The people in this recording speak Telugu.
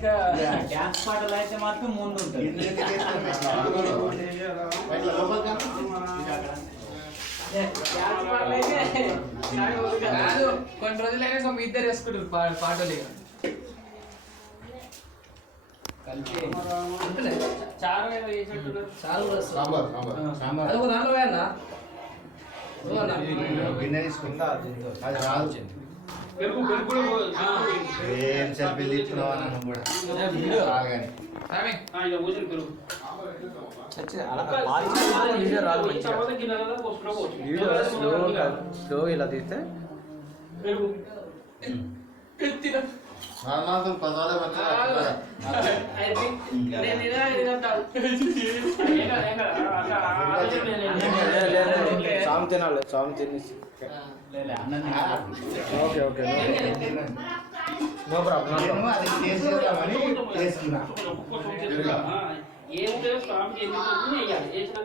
ఇంకా డ్యాన్స్ పాటలు అయితే మాత్రం ముందు ఉంటుంది. కొన్ని రోజులైనా మీ ఇద్దరు వేసుకుంటారు పాటలు గిన్నె తీసుకుంటా అది రాదు ఏం సెల్ఫీలు తీసుకున్నావా నన్ను కూడా రాగానే స్లో ఇలా తీస్తే మాత్రం పదాలే సామ్ తినాలి సామ్ తినేసి ఓకే ఓకే నో ప్రాబ్లం అది టేస్ట్ చేద్దామని చేసుకున్నా